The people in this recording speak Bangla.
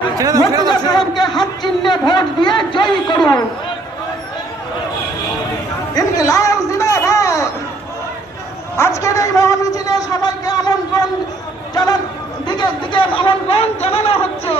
মুর্তজা সাহেবকে হাত চিহ্নে ভোট দিয়ে জয়ী করুন। ইনকিলাব জিন্দাবাদ। আজকের এই মহামিছিলে সবাইকে আমন্ত্রণ জানানো হচ্ছে।